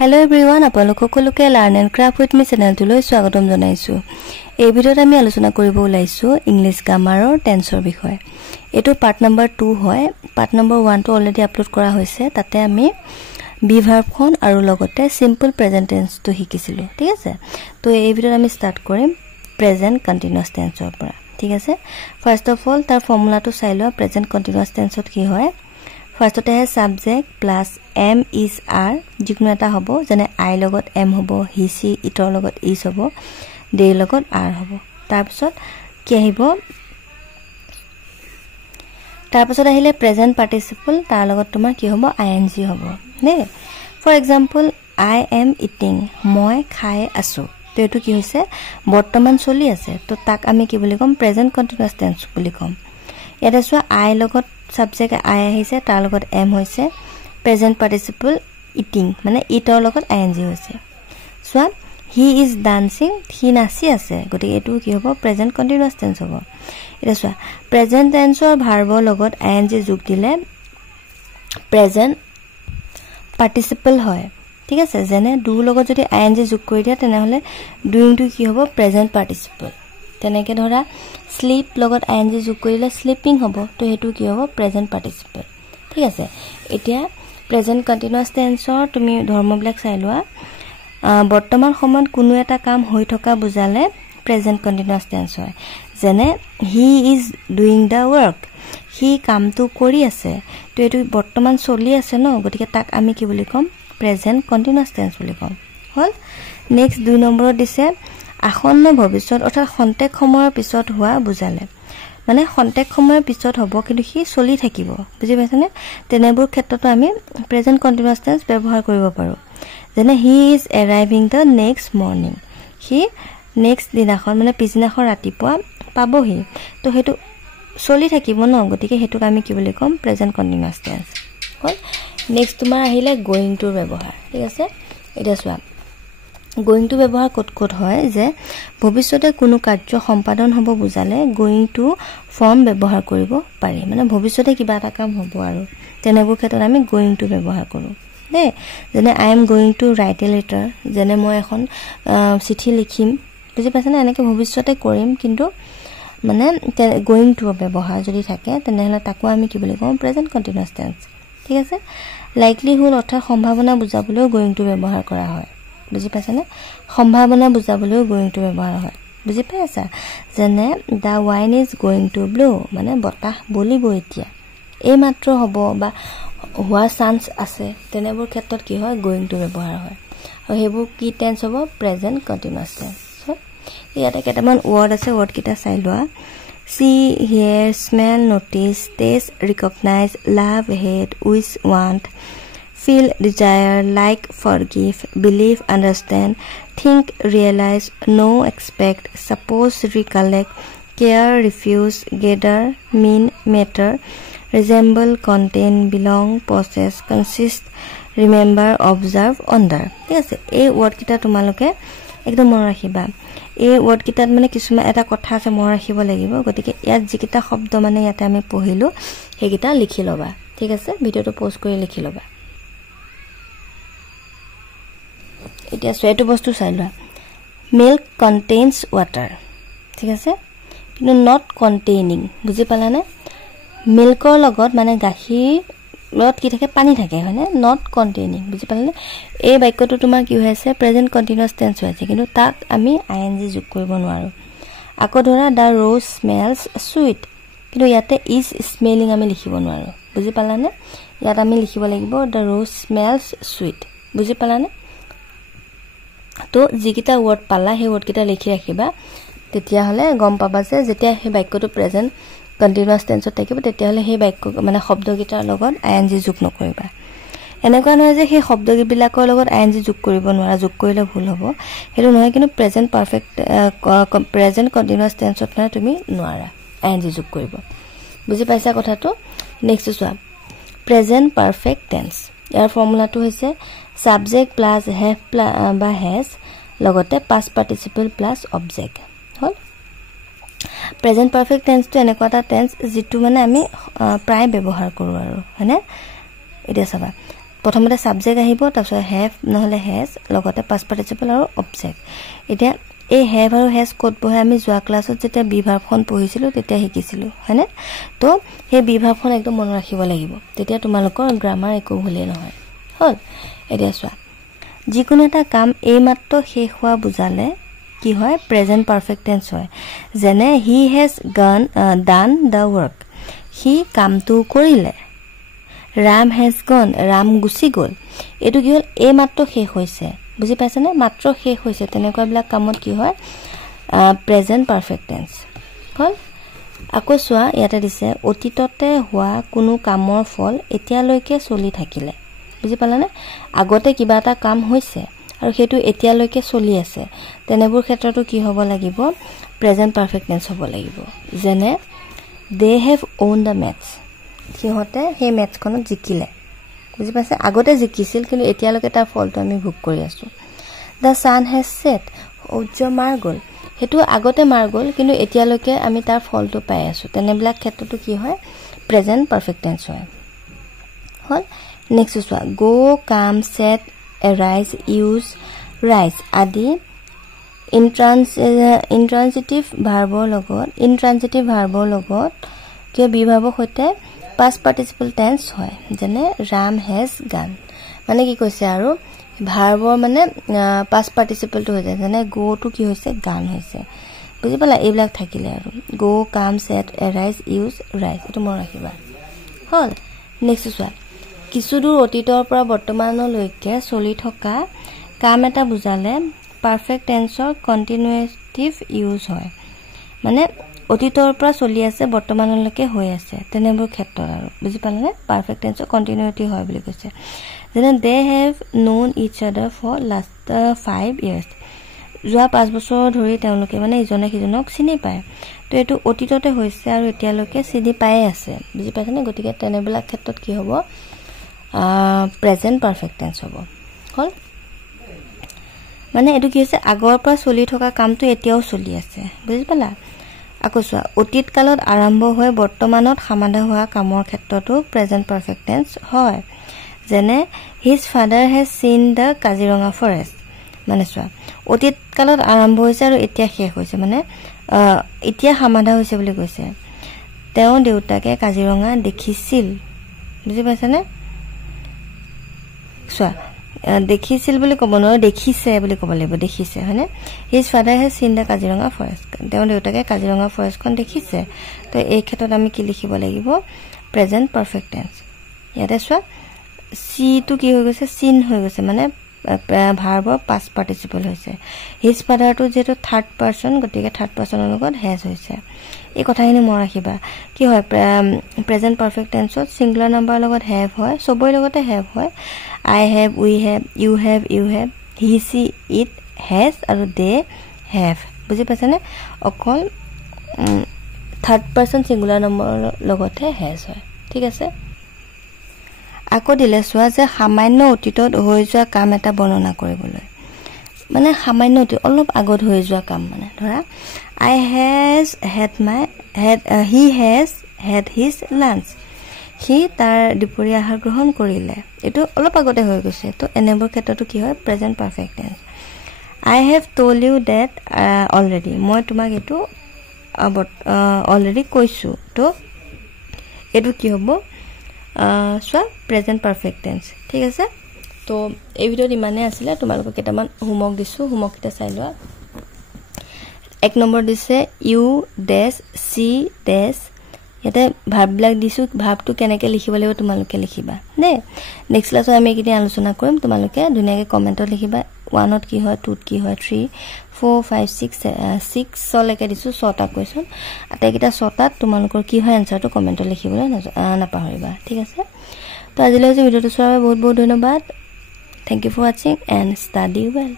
Hello everyone, আপোনালোক সকলোকে Learn and Craft with me চেনেলটোলৈ স্বাগতম জনাইছো। এই ভিডিঅ'ত আমি আলোচনা কৰিব ওলাইছো ইংলিশ গ্ৰামাৰৰ টেন্সৰ বিষয়ে। এটো পাৰ্ট নম্বৰ 2 হয়। পাৰ্ট নম্বৰ 1 টো অলৰেডি আপলোড কৰা হৈছে। তাতে আমি বি ভাৰ্বখন আৰু লগতে সিম্পল প্ৰেজেন্ট টেন্স টো শিকিছিলো। ঠিক আছে? তো এই ভিডিঅ'ত আমি স্টাৰ্ট কৰিম প্ৰেজেন্ট কন্টিনিউয়াস টেন্সৰ পৰা। ঠিক আছে? ফাৰ্স্ট অফ অল তাৰ ফৰ্মুলাটো চাই লোৱা প্ৰেজেন্ট কন্টিনিউয়াস টেন্সত কি হয়। ফাৰ্স্টতে হে subject plus am is are যিকোনো এটা হ'ব যেনে I লগত am হ'ব he she ইটৰ লগত is হ'ব they লগত are হ'ব তাৰপিছত কি আহিব তাৰপিছত আহিলে প্ৰেজেন্ট পাৰ্টিসিপল তাৰ লগত তোমাৰ কি হ'ব ing হ'ব নে for example I am eating মই খাই আছো তো এটো কি হৈছে বৰ্তমান চলি আছে তো তাক আমি কি বুলি কম প্ৰেজেন্ট কন্টিনিউয়াস টেন্স বুলি কম ইয়াতে চোৱা I লগত subject I আহিছে তাৰ লগত am হৈছে present participle eating মানে eater লগত ing হৈছে so he is dancing he নাচি আছে গতিকে এটো কি হ'ব present continuous tense হ'ব এটা চোৱা present tense or verb লগত ing যোগ দিলে present participle হয় ঠিক আছে যেনে do লগত যদি ing যোগ কৰি দিয়া তেনেহলে doing টো কি হ'ব present participle তেনেকে ধৰা sleep লগত ing যোগ কৰিলে sleeping হ'ব তো হেতু কি হ'ব present participle ঠিক আছে এতিয়া present continuous tense তুমি ধৰ্মবিলাক চাই লোৱা বৰ্তমান সময়ত কোনো এটা কাম হৈ থকা বুজালে present continuous tense হয় যেনে he is doing the work he কামটো কৰি আছে তো এটো বৰ্তমান চলি আছে ন গতিকে তাক আমি কি বুলি কম present continuous tense বুলি কম হল নেক্সট 2 নম্বৰত দিছে আসন্ন ভৱিষ্যত অৰ্থাৎ খন্তেক সময়ৰ পিছত হোৱা বুজালে মানে খন্তেক সময়ৰ পিছত হ'ব কিন্তু হি চলি থাকিব বুজি পাইছানে তেনেবোৰ ক্ষেত্ৰতো আমি প্ৰেজেন্ট কন্টিনিউয়াস টেন্স ব্যৱহাৰ কৰিব পাৰো যেনে he is arriving the next morning he next দিনাখন মানে পিছদিনাখন ৰাতিপুৱা পাবহি তো হেতু চলি থাকিব ন গতিকে হেতুক আমি কি বুলি কম প্ৰেজেন্ট কন্টিনিউয়াস টেন্স হল নেক্সট তোমাৰ আহিলে গোইং টু ব্যৱহাৰ ঠিক আছে এটা চোৱা গোইং টু ব্যৱহাৰ কত হয় যে ভৱিষ্যতে কোনো কাৰ্য সম্পাদন হ'ব বুজালে গোইং টু ফৰ্ম ব্যৱহাৰ কৰিব পাৰি মানে ভৱিষ্যতে কিবা এটা কাম হ'ব আৰু তেনেবোৰ ক্ষেত্ৰত আমি গোইং টু ব্যৱহাৰ কৰো দে যেনে I am going to write a letter যেনে মই এখন চিঠি লিখিম বুজি পাইছানে এনেকে ভৱিষ্যতে কৰিম কিন্তু মানে গোইং টু ব্যৱহাৰ যদি থাকে তেনেহলে তাকো আমি কি বুলি কম প্ৰেজেন্ট কন্টিনিউয়াস টেন্স ঠিক আছে লাইকলিহুড অৰ্থাৎ সম্ভাৱনা বুজাবলৈ গোইং টু ব্যৱহাৰ কৰা হয় বুজি পাইছানে সম্ভাৱনা বুজাবলৈ গোইং টু ব্যৱহাৰ হয় বুজি পাইছা যেনে the wine is going to blow মানে বতাহ বলিব এতিয়া এই মাত্ৰ হ'ব বা হোৱা চান্স আছে তেনেবোৰ ক্ষেত্ৰত কি হয় গোইং টু ব্যৱহাৰ হয় আৰু হেবু কি টেন্স হ'ব প্ৰেজেন্ট কন্টিনিউয়াস টেন্স ইয়াতে কেইটামান ওয়াৰ্ড আছে ওয়াৰ্ড কিটা চাই লোৱা see hear smell notice taste recognize love hate wish want feel desire like forgive believe understand think realize know expect suppose recollect care refuse gather mean matter resemble contain belong possess consist remember observe under ঠিক আছে এই word কিটা তোমালোকে একদম মন ৰাখিবা এই word কিটাত মানে কিছুমান এটা কথা আছে মন ৰাখিব লাগিব গতিকে ইয়াত যিকিটা শব্দ মানে ইয়াতে আমি পঢ়িলো হেকিটা লিখি লবা ঠিক আছে ভিডিওটো পজ কৰি লিখি লবা এতিয়া সেইটো বস্তু চাই লোৱা milk contains water ঠিক আছে কিন্তু not containing বুজি পালানে মিল্কৰ লগত মানে গাখীৰত কি থাকে পানী থাকে হয়নে not containing বুজি পালানে এই বাক্যটো তোমাৰ কি হৈছে প্ৰেজেন্ট কন্টিনিউয়াস টেন্স হৈছে কিন্তু তাক আমি ing যোগ কৰিব নোৱাৰো আকৌ ধৰা the rose smells sweet কিন্তু ইয়াতে is smelling আমি লিখিব নোৱাৰো বুজি পালানে ইয়াত আমি লিখিব লাগিব the rose smells sweet বুজি পালানে তো যিকিটা ওয়ার্ড পালা হে ওয়ার্ড কিটা লিখি ৰাখিবা তেতিয়া হলে গম পাবা যে যেতিয়া হে বাক্যটো প্ৰেজেন্ট কন্টিনিউয়াস টেন্সত থাকিব তেতিয়া হলে হে বাক্য মানে শব্দকিটাৰ লগত ing যোগ নকৰিবা এনেকুৱা নহয় যে হে শব্দবিলাকৰ লগত ing যোগ কৰিব নোৱাৰা যোগ কৰিলে ভুল হ'ব হেতু নহয় কিন্তু প্ৰেজেন্ট পাৰফেক্ট প্ৰেজেন্ট কন্টিনিউয়াস টেন্সত মানে তুমি নোৱাৰা ing যোগ কৰিব বুজি পাইছা কথাটো নেক্সট চোৱা প্ৰেজেন্ট পাৰফেক্ট টেন্স ইয়াৰ ফৰ্মুলাটো হৈছে subject plus have বা has লগতে past participle plus object হল প্ৰেজেন্ট পাৰফেক্ট টেন্স টো এনেকুৱা এটা টেন্স যিটো মানে আমি প্ৰায় ব্যৱহাৰ কৰো আৰু হয়নে এটা চাবা প্ৰথমতে সাবজেক্ট আহিব তাৰপিছত হ্যাভ নহলে হ্যাজ লগতে পাস্ট পাৰ্টিসিপল আৰু অবজেক্ট এতিয়া এই হ্যাভ আৰু হ্যাজ কোড বহে আমি যোৱা ক্লাছত যেতিয়া বিভাগখন পঢ়িছিলো তেতিয়া শিকিছিলো হয়নে তো সেই বিভাগখন একদম মনত ৰাখিব লাগিব তেতিয়া তোমালোকৰ গ্ৰামাৰ একো ভুলে নহয় হল এতিয়া চোৱা যিকোনো এটা কাম এই মাত্ৰ শেষ হোৱা বুজালে কি হয় প্ৰেজেন্ট পাৰফেক্ট টেন্স হয় যেনে he has done da work হি কামটো কৰিলে ৰাম হেজ গন ৰাম গুছি গল এটো কি হল এই মাত্ৰ শেষ হৈছে বুজি পাইছে নে মাত্ৰ শেষ হৈছে তেনেকুৱা বিলাক কামত কি হয় প্ৰেজেন্ট পাৰফেক্ট টেন্স হল আকৌ চোৱা ইয়াতে দিছে অতীততে হোৱা কোনো কামৰ ফল এতিয়ালৈকে চলি থাকিলে বুজি পালানে আগতে কিবা এটা কাম হৈছে আৰু হেতু এতিয়ালৈকে চলি আছে তেনেবোৰ ক্ষেত্ৰটো কি হ'ব লাগিব প্ৰেজেন্ট পাৰফেক্ট টেন্স হ'ব লাগিব যেনে they have owned the match সিহঁতে সেই মেটছখনত জিকিলে বুজি পাইছে আগতে জিকিছিল কিন্তু এতিয়ালৈকে তাৰ ফলটো আমি ভোগ কৰি আছো the sun has set সূৰ্য মাৰ গল হেতু আগতে মাৰ গল কিন্তু এতিয়ালৈকে আমি তাৰ ফলটো পাই আছো তেনেবিলাক ক্ষেত্ৰটো কি হয় প্ৰেজেন্ট পাৰফেক্ট টেন্স হয় হল নেক্সট চোৱা go come set arise use rise আদি intransitive ভাৰ্বৰ লগত কি বিভাৱৰ সৈতে past participle tense হয় যেনে ৰাম হেজ গান মানে কি কৈছে আৰু ভাৰ্বৰ মানে past participle টো হৈ যায় যেনে go টো কি হৈছে গান হৈছে বুজি পালা এইবিলাক থাকিলে আৰু go come set arise use rise এটো মনত ৰাখিবা হল নেক্সট চোৱা কিছু দূৰ অতীতৰ পৰা বৰ্তমানলৈকে চলি থকা কাম এটা বুজালে পাৰফেক্ট টেন্সৰ কন্টিনিউটিভ ইউজ হয় মানে অতীতৰ পৰা চলি আছে বৰ্তমানলৈকে হৈ আছে তেনেবোৰ ক্ষেত্ৰত আৰু বুজি পালানে পাৰফেক্ট টেন্সৰ কন্টিনিউটি হয় বুলি কৈছে যেনে দে হেভ নোন ইচ আদাৰ ফৰ লাষ্ট 5 ইয়াৰ্স যোৱা 5 বছৰ ধৰি তেওঁলোকে মানে ইজনে সিজনক চিনি পায় তো এটো অতীততে হৈছে আৰু এতিয়ালৈকে চিনি পাই আছে বুজি পাইছানে গতিকে তেনেবিলাক ক্ষেত্ৰত কি হ'ব প্ৰেজেন্ট পাৰফেক্ট টেন্স হ'ব হল মানে এটো কি হৈছে আগৰ পৰা চলি থকা কামটো এতিয়াও চলি আছে বুজি পালা আকৌ চোৱা অতীত কালত আৰম্ভ হৈ বৰ্তমানত সমাধা হোৱা কামৰ ক্ষেত্ৰটো প্ৰেজেন্ট পাৰফেক্ট টেন্স হয় যেনে his father has seen the Kaziranga forest মানে চোৱা অতীত কালত আৰম্ভ হৈছে আৰু এতিয়া শেষ হৈছে মানে এতিয়া সমাধা হৈছে বুলি কৈছে তেওঁ দেউতাকে কাজিৰঙা দেখিছিল বুজি পাইছানে চোৱা দেখিছিল বুলি ক'ব নোৱাৰে দেখিছে বুলি ক'ব লাগিব দেখিছে হয়নে his father has seen the Kaziranga forest তেওঁ দেউতাকে কাজিৰঙা ফৰেষ্টখন দেখিছে তো এই ক্ষেত্ৰত আমি কি লিখিব লাগিব প্ৰেজেন্ট পাৰফেক্ট টেন্স ইয়াতে চোৱা সি টো কি হৈ গৈছে সিন হৈ গৈছে মানে ভাৰ্বৰ পাস্ট পাৰ্টিসিপল হৈছে his father টো যেটো থাৰ্ড পাৰসন গতিকে থাৰ্ড পাৰসনৰ লগত হেজ হৈছে এই কথাখিনি মনত ৰাখিবা কি হয় প্ৰেজেন্ট পাৰফেক্ট টেন্সত সিঙ্গুলাৰ নাম্বাৰ লগত হেভ হয় সবই লগতে হেভ হয় I have we have you have he she it has আৰু they have বুজি পাইছানে অকল থাৰ্ড পাৰসন সিঙ্গুলাৰ নাম্বাৰ লগতে হেজ হয় ঠিক আছে আকৌ দিলে চোৱা যে সামান্য অতীতত হৈ যোৱা কাম এটা বৰ্ণনা কৰিবলৈ মানে সামান্য অলপ আগত হৈ যোৱা কাম মানে ধৰা he has had his lunch হি তাৰ দুপৰীয়া আহাৰ গ্ৰহণ কৰিলে এটো অলপ আগতে হৈ গৈছে তো এনেবৰ ক্ষেত্ৰটো কি হয় present perfect tense I have told you that already মই তোমাক এটো অলৰেডি কৈছো তো এটো কি হ'ব সো প্ৰেজেন্ট পাৰফেক্ট টেন্স ঠিক আছে তো এই ভিডিওত ইমানে আছিল তোমালোকক কেটামান হোমৱৰ্ক দিছো হোমৱৰ্ক কিটা চাই লোৱা এক নম্বৰ দিছে ইউ ডেশ সি ডেশ ইয়াতে ভার্ব বিলাক দিছো ভার্বটো কেনেকে লিখিব লাগিব তোমালোকে লিখিবা নে নেক্সট ক্লাছত আমি কিটা আলোচনা কৰিম তোমালোকে ধুনিয়াকে কমেন্টত লিখিবা 1 ত কি হয় 2 ত কি হয় 3 4 5 6 লৈকে দিছো 6টা কোৱেশ্চন আটাইকিটা 6টাত তোমালোকৰ কি হয় আনসাৰটো কমেন্টত লিখিবলৈ নাপাহৰিবা ঠিক আছে তো আজিলৈ ভিডিওটো চোৱাৰ বাবে বহুত বহুত ধন্যবাদ thank you for watching and study well